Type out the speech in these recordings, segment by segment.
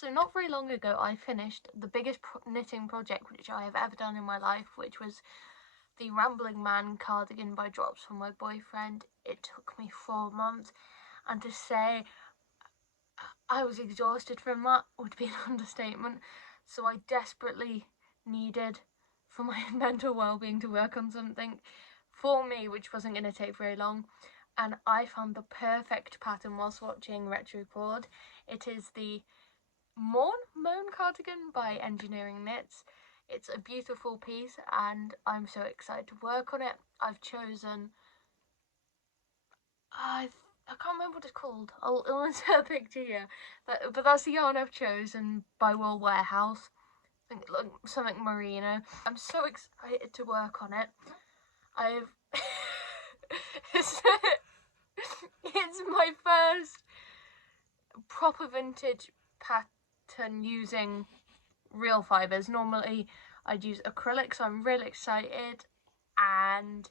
So not very long ago I finished the biggest knitting project which I have ever done in my life, which was the Rambling Man cardigan by Drops from my boyfriend. It took me 4 months, and to say I was exhausted from that would be an understatement. So I desperately needed for my mental well-being to work on something for me which wasn't going to take very long, and I found the perfect pattern whilst watching Retrocord. It is the Mohn Cardigan by Engineeringknits. It's a beautiful piece and I'm so excited to work on it. I've chosen, I can't remember what it's called. I'll insert a picture here. But that's the yarn I've chosen by Wool Warehouse. I think like something merino. I'm so excited to work on it. It's my first proper vintage pattern using real fibres. Normally I'd use acrylic, so I'm really excited, and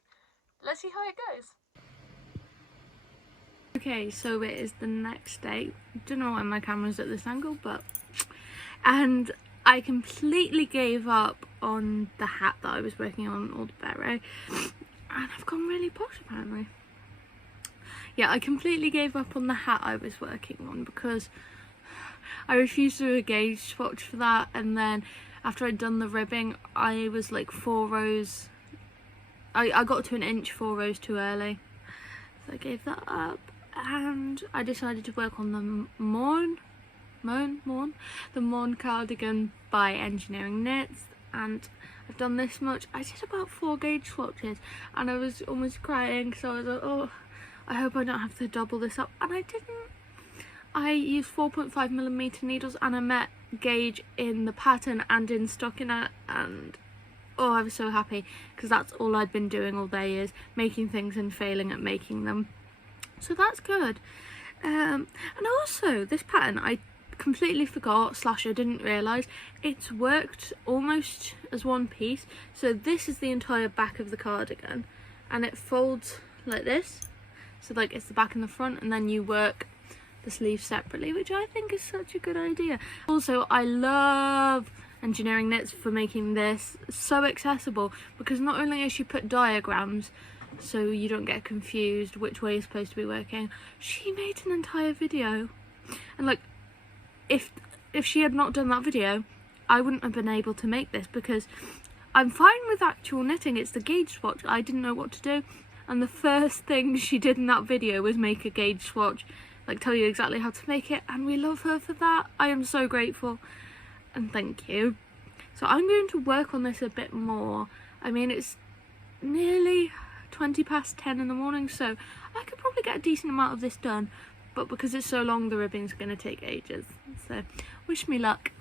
let's see how it goes. Okay, so it is the next day. Don't know why my camera's at this angle, and I completely gave up on the hat that I was working on, or the beret, and I've gone really posh apparently. Yeah, I completely gave up on the hat I was working on because I refused to do a gauge swatch for that, and then after I'd done the ribbing I was like 4 rows, I got to an inch 4 rows too early, so I gave that up, and I decided to work on the Mohn Cardigan by Engineeringknits, and I've done this much. I did about 4 gauge swatches and I was almost crying, so I was like, oh, I hope I don't have to double this up, and I didn't. I used 4.5mm needles and I met gauge in the pattern and in stockinette, and oh, I was so happy because that's all I'd been doing all day, is making things and failing at making them. So that's good. And also this pattern I completely forgot / I didn't realise it's worked almost as one piece. So this is the entire back of the cardigan and it folds like this. So like it's the back and the front, and then you work the sleeves separately, which I think is such a good idea. Also, I love Engineeringknits for making this so accessible, because not only has she put diagrams so you don't get confused which way you're supposed to be working, she made an entire video. And like, if she had not done that video, I wouldn't have been able to make this, because I'm fine with actual knitting, it's the gauge swatch I didn't know what to do. And the first thing she did in that video was make a gauge swatch, like tell you exactly how to make it, and we love her for that. I am so grateful, and thank you. So I'm going to work on this a bit more. I mean, it's nearly 20 past 10 in the morning, so I could probably get a decent amount of this done, but because it's so long, the ribbing's going to take ages. So wish me luck.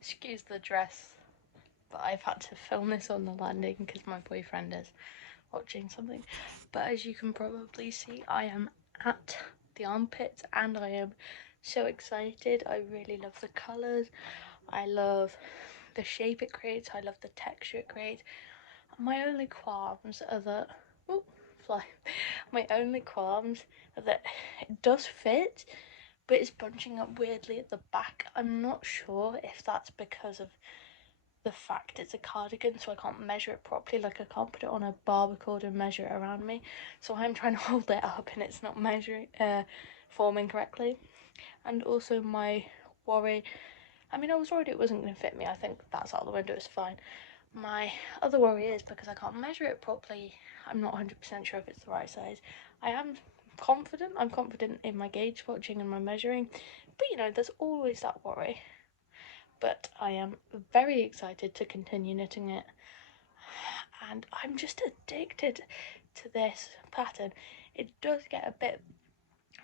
Excuse the dress, but I've had to film this on the landing because my boyfriend is watching something. But as you can probably see, I am at the armpits and I am so excited. I really love the colours, I love the shape it creates, I love the texture it creates. My only qualms are that, oh, fly. My only qualms are that it does fit, but it's bunching up weirdly at the back. I'm not sure if that's because of the fact it's a cardigan, so I can't measure it properly. Like, I can't put it on a barber cord and measure it around me, so I'm trying to hold it up and it's not forming correctly. And also my worry, I mean, I was worried it wasn't going to fit me. I think that's out the window, it's fine. My other worry is because I can't measure it properly, I'm not 100% sure if it's the right size. I'm confident in my gauge swatching and my measuring, but you know, there's always that worry. But I am very excited to continue knitting it, and I'm just addicted to this pattern. It does get a bit,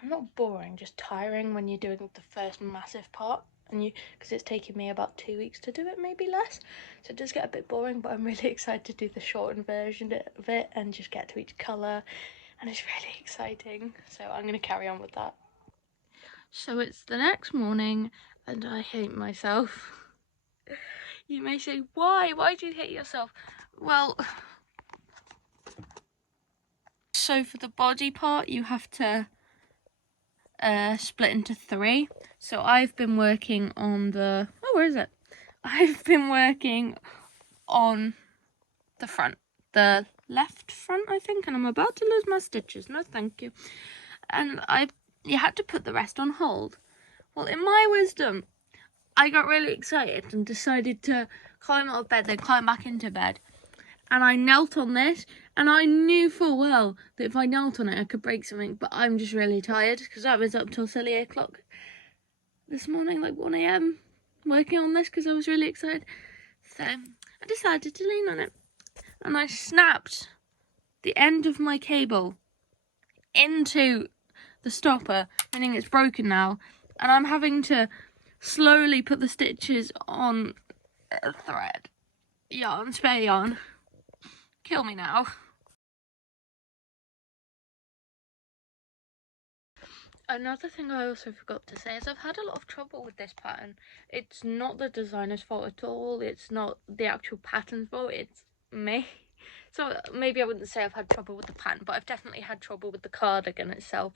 not boring, just tiring when you're doing the first massive part than you, because it's taken me about 2 weeks to do it, maybe less. So it does get a bit boring, but I'm really excited to do the shortened version of it and just get to each colour, and it's really exciting. So I'm going to carry on with that. So it's the next morning and I hate myself. You may say, why? Why do you hate yourself? Well, so for the body part, you have to split into 3. So I've been working on the, where is it? I've been working on the front, the left front, I think, and I'm about to lose my stitches. No, thank you. And you had to put the rest on hold. Well, in my wisdom, I got really excited and decided to climb out of bed, then climb back into bed. And I knelt on this, and I knew full well that if I knelt on it, I could break something. But I'm just really tired, because I was up till silly 8 o'clock this morning, like 1 a.m, working on this, because I was really excited. So I decided to lean on it. And I snapped the end of my cable into the stopper, meaning it's broken now. And I'm having to slowly put the stitches on a thread. Yarn, spare yarn. Kill me now. Another thing I also forgot to say is I've had a lot of trouble with this pattern. It's not the designer's fault at all. It's not the actual pattern's fault. It's me. So maybe I wouldn't say I've had trouble with the pattern, but I've definitely had trouble with the cardigan itself,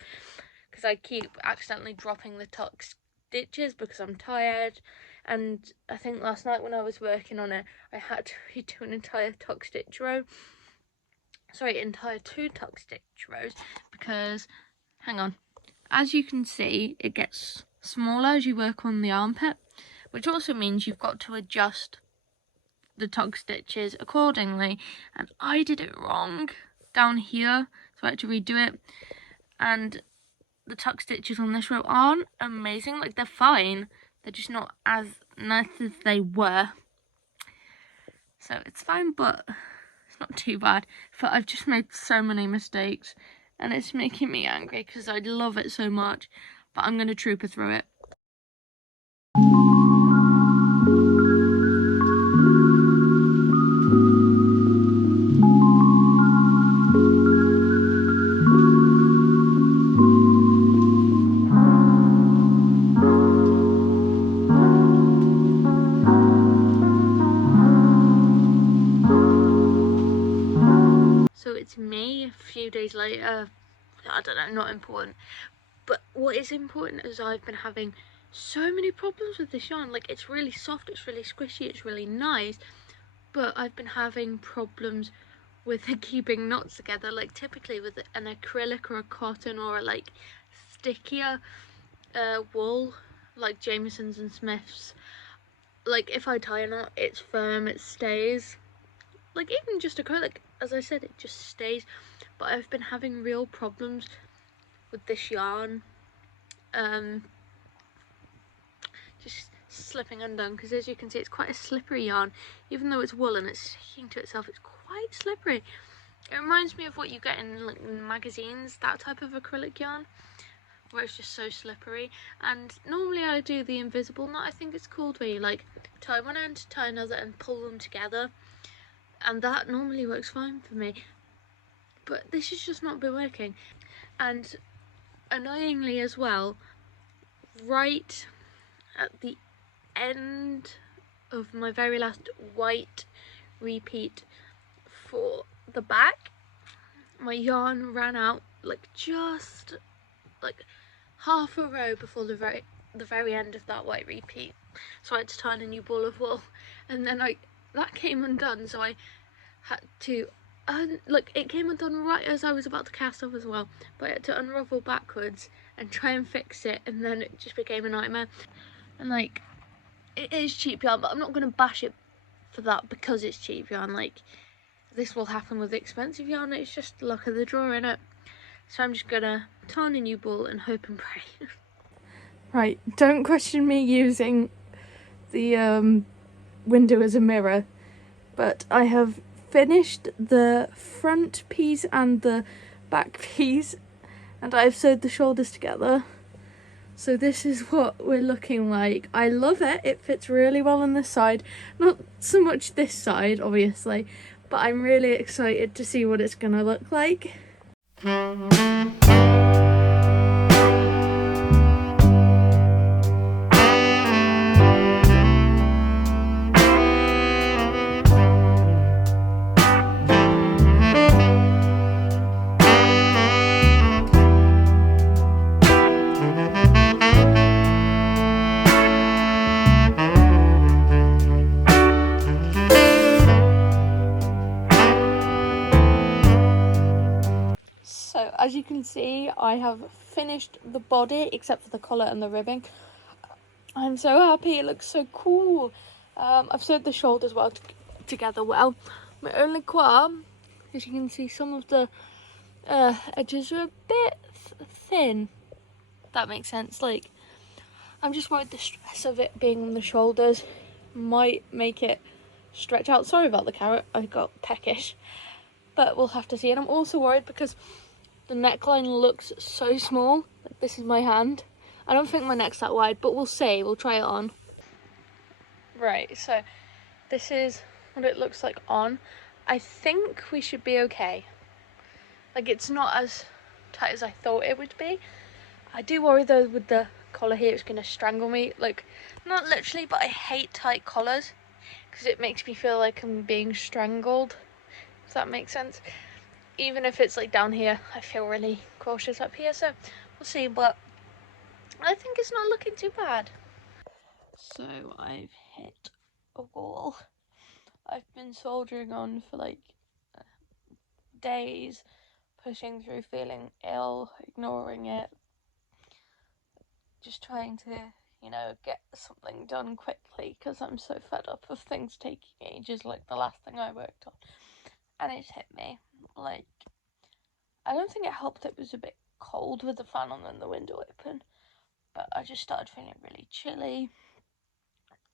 because I keep accidentally dropping the tuck stitches because I'm tired. And I think last night when I was working on it, I had to redo an entire tuck stitch row. Sorry, entire 2 tuck stitch rows, because, hang on, as you can see, it gets smaller as you work on the armpit, which also means you've got to adjust the tuck stitches accordingly. And I did it wrong down here, so I had to redo it. And the tuck stitches on this row aren't amazing, like they're fine, they're just not as nice as they were. So it's fine, but it's not too bad. But I've just made so many mistakes, and it's making me angry because I love it so much, but I'm going to trooper through it. So it's me a few days later. I don't know, not important. But what is important is I've been having so many problems with this yarn. Like, it's really soft, it's really squishy, it's really nice, but I've been having problems with keeping knots together. Like, typically with an acrylic or a cotton or a like stickier wool, like Jamieson's and Smith's, like if I tie a knot, it's firm, it stays. Like, even just acrylic, as I said, it just stays. But I've been having real problems with this yarn, just slipping undone, because as you can see, it's quite a slippery yarn. Even though it's wool and it's sticking to itself, it's quite slippery. It reminds me of what you get in like magazines, that type of acrylic yarn, where it's just so slippery. And normally I do the invisible knot, I think it's called, where you like tie one end, tie another and pull them together, and that normally works fine for me. But this has just not been working. And annoyingly as well, right at the end of my very last white repeat for the back, my yarn ran out, like just like half a row before the very end of that white repeat. So I had to tie in a new ball of wool, and then that came undone, so I had to look, it came undone right as I was about to cast off as well, but I had to unravel backwards and try and fix it, and then it just became a nightmare. And like, it is cheap yarn, but I'm not going to bash it for that because it's cheap yarn. Like, this will happen with expensive yarn, it's just luck of the draw, innit? So I'm just gonna tie on a new ball and hope and pray. Right, don't question me using the window as a mirror, but I have finished the front piece and the back piece, and I've sewed the shoulders together. So this is what we're looking like. I love it. It fits really well on this side. Not so much this side, obviously, but I'm really excited to see what it's gonna look like. So as you can see, I have finished the body except for the collar and the ribbing. I'm so happy, it looks so cool. I've sewed the shoulders well together well. My only qualm, as you can see, some of the edges are a bit thin. If that makes sense. Like, I'm just worried the stress of it being on the shoulders might make it stretch out. Sorry about the carrot, I got peckish. But we'll have to see. And I'm also worried because the neckline looks so small. Like, this is my hand. I don't think my neck's that wide, but we'll see. We'll try it on. Right, so this is what it looks like on. I think we should be okay. Like, it's not as tight as I thought it would be. I do worry though with the collar here, it's going to strangle me. Like, not literally, but I hate tight collars because it makes me feel like I'm being strangled. If that makes sense. Even if it's like down here, I feel really cautious up here, so we'll see, but I think it's not looking too bad. So I've hit a wall. I've been soldering on for like days, pushing through, feeling ill, ignoring it, just trying to, you know, get something done quickly because I'm so fed up of things taking ages, like the last thing I worked on. And it's hit me. Like, I don't think it helped it was a bit cold with the fan on and the window open, but I just started feeling really chilly,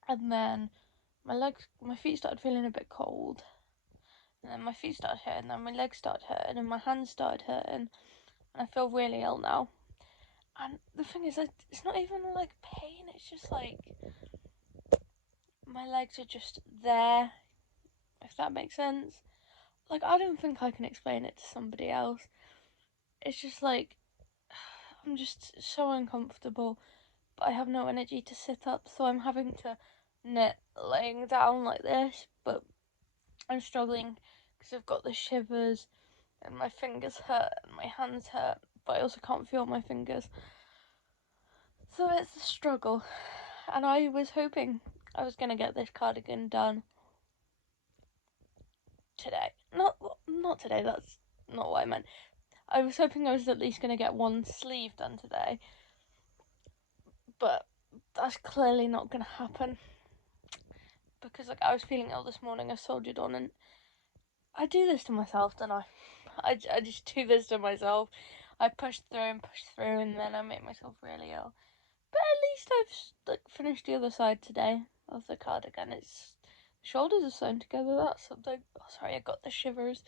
and then my feet started feeling a bit cold, and then my feet started hurting, then my legs started hurting, and my hands started hurting, and I feel really ill now. And the thing is, it's not even like pain, it's just like my legs are just there, if that makes sense. Like, I don't think I can explain it to somebody else. It's just like, I'm just so uncomfortable, but I have no energy to sit up, so I'm having to knit laying down like this, but I'm struggling because I've got the shivers and my fingers hurt and my hands hurt, but I also can't feel my fingers. So it's a struggle, and I was hoping I was going to get this cardigan done today. Not today, that's not what I meant. I was hoping I was at least going to get one sleeve done today, but that's clearly not going to happen because, like, I was feeling ill this morning. I soldiered on, and I do this to myself, don't I? I just do this to myself. I push through, and then I make myself really ill. But at least I've like finished the other side today of the cardigan. It's shoulders are sewn together. That's something. Oh, sorry, I got the shivers.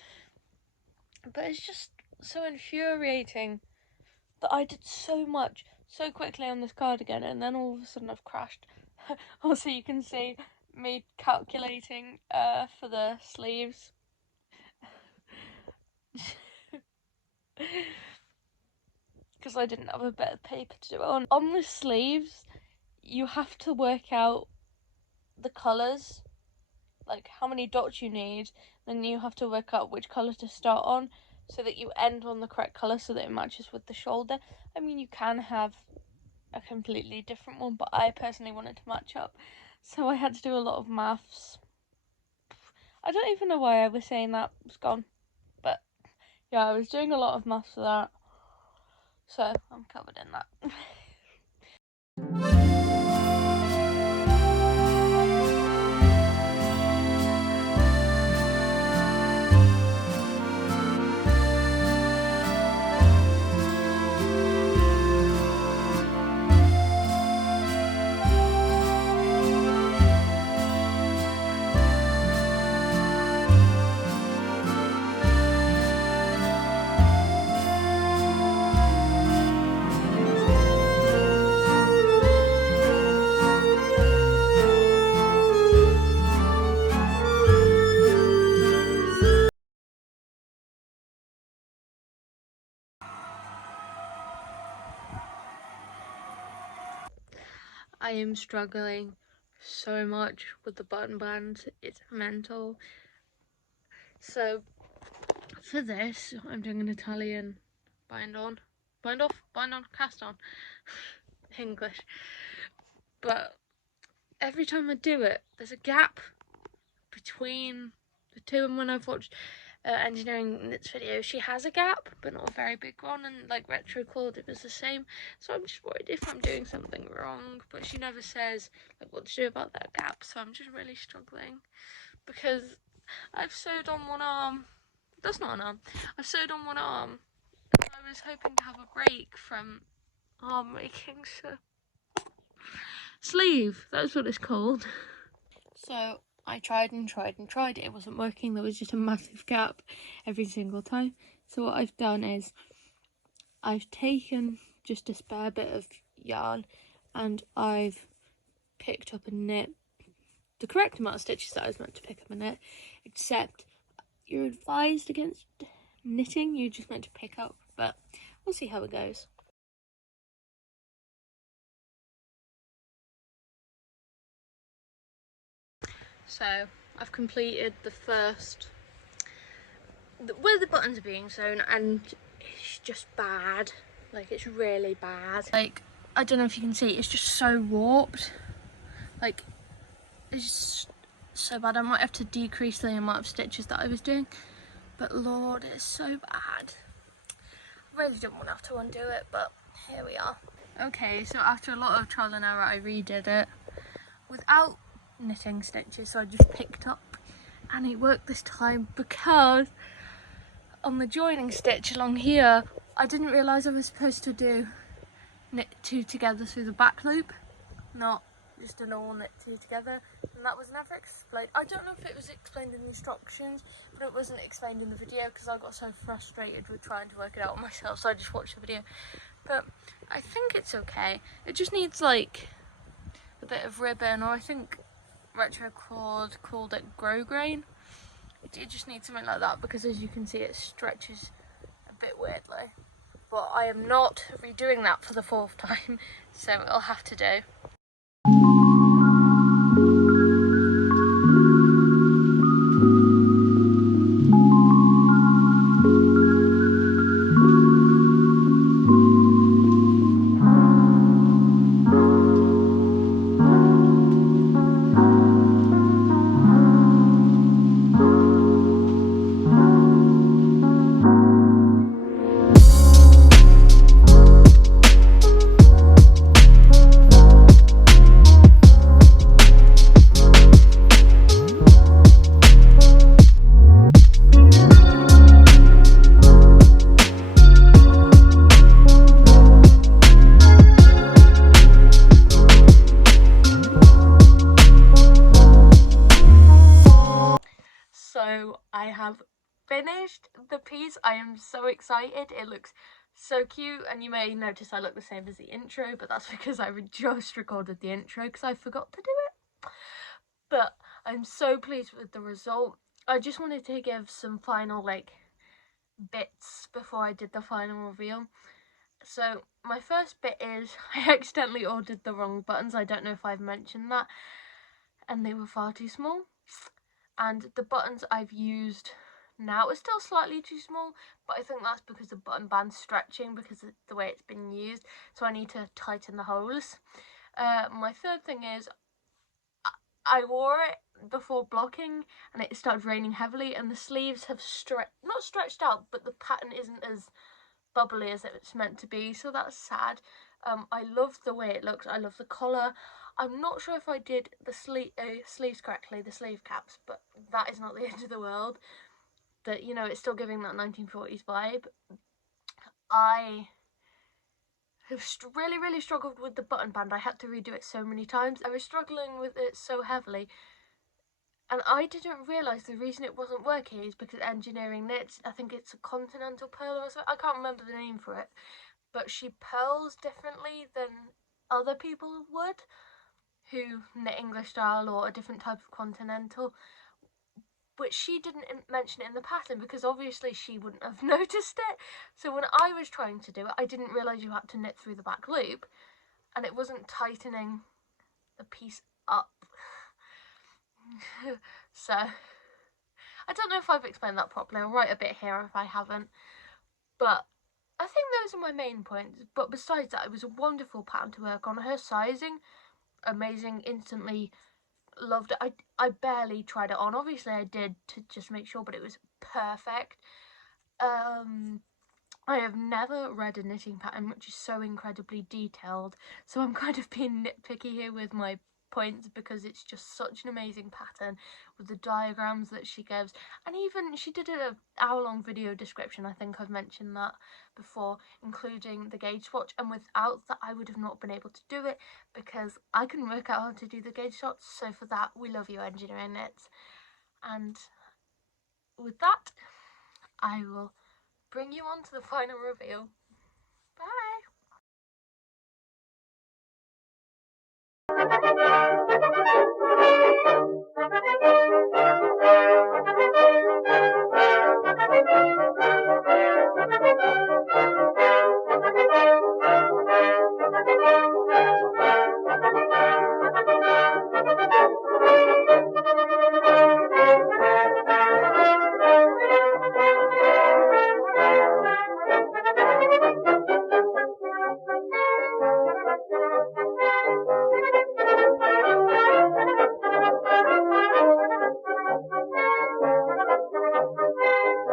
But it's just so infuriating that I did so much so quickly on this cardigan, and then all of a sudden I've crashed. Also, you can see me calculating for the sleeves. Because I didn't have a bit of paper to do it on. On the sleeves, you have to work out the colours, like how many dots you need, then you have to work out which colour to start on so that you end on the correct colour so that it matches with the shoulder. I mean, you can have a completely different one, but I personally wanted to match up, so I had to do a lot of maths. I don't even know why I was saying that, it's gone. But yeah, I was doing a lot of maths for that, so I'm covered in that. I am struggling so much with the button bands, it's mental. So for this, I'm doing an Italian bind on, cast on, English. But every time I do it, there's a gap between the two, and when I've watched Engineeringknits video, she has a gap, but not a very big one, and like retro cord, it was the same. So I'm just worried if I'm doing something wrong, but she never says like what to do about that gap, so I'm just really struggling because I've sewed on one arm. That's not an arm. I've sewed on one arm. I was hoping to have a break from arm making, so sleeve, that's what it's called. So I tried and tried and tried, it wasn't working, there was just a massive gap every single time. So what I've done is I've taken just a spare bit of yarn and I've picked up and knit the correct amount of stitches that I was meant to pick up and knit, except you're advised against knitting, you're just meant to pick up, but we'll see how it goes. So I've completed the first, where the buttons are being sewn, and it's just bad. Like, it's really bad. Like, I don't know if you can see, it's just so warped. Like, it's just so bad. I might have to decrease the amount of stitches that I was doing, but Lord, it's so bad. I really didn't want to have to undo it, but here we are. Okay, so after a lot of trial and error, I redid it without knitting stitches, so I just picked up, and it worked this time because on the joining stitch along here, I didn't realise I was supposed to knit two together through the back loop, not just a normal knit two together, and that was never explained. I don't know if it was explained in the instructions, but it wasn't explained in the video because I got so frustrated with trying to work it out myself, so I just watched the video. But I think it's okay. It just needs like a bit of ribbon, or I think retro cord called it grosgrain. It just needs something like that because, as you can see, it stretches a bit weirdly. But I am not redoing that for the 4th time, so it'll have to do. So I have finished the piece. I am so excited. It looks so cute, and you may notice I look the same as the intro, but that's because I just recorded the intro because I forgot to do it. But I'm so pleased with the result. I just wanted to give some final like bits before I did the final reveal. So my first bit is I accidentally ordered the wrong buttons. I don't know if I've mentioned that, and they were far too small. And the buttons I've used now are still slightly too small, but I think that's because the button band's stretching because of the way it's been used, so I need to tighten the holes. My third thing is I wore it before blocking and it started raining heavily, and the sleeves have not stretched out, but the pattern isn't as bubbly as it's meant to be, so that's sad. I love the way it looks, I love the collar. I'm not sure if I did the sleeves correctly, the sleeve caps, but that is not the end of the world. That, you know, it's still giving that 1940s vibe. I have really struggled with the button band. I had to redo it so many times. I was struggling with it so heavily, and I didn't realise the reason it wasn't working is because Engineeringknits, I think it's a continental pearl or something, I can't remember the name for it, but she pearls differently than other people would who knit English style or a different type of continental, but she didn't mention it in the pattern because obviously she wouldn't have noticed it. So when I was trying to do it, I didn't realise you had to knit through the back loop, and it wasn't tightening the piece up. So I don't know if I've explained that properly. I'll write a bit here if I haven't, but I think those are my main points. But besides that, it was a wonderful pattern to work on. Her sizing, amazing, instantly loved it. I barely tried it on. Obviously I did to just make sure, but it was perfect. I have never read a knitting pattern which is so incredibly detailed, so I'm kind of being nitpicky here with my points because it's just such an amazing pattern with the diagrams that she gives. And even she did an hour-long video description, I think I've mentioned that before, including the gauge swatch, and without that I would have not been able to do it because I couldn't work out how to do the gauge swatch. So for that, we love you, Engineering Knits. And with that, I will bring you on to the final reveal.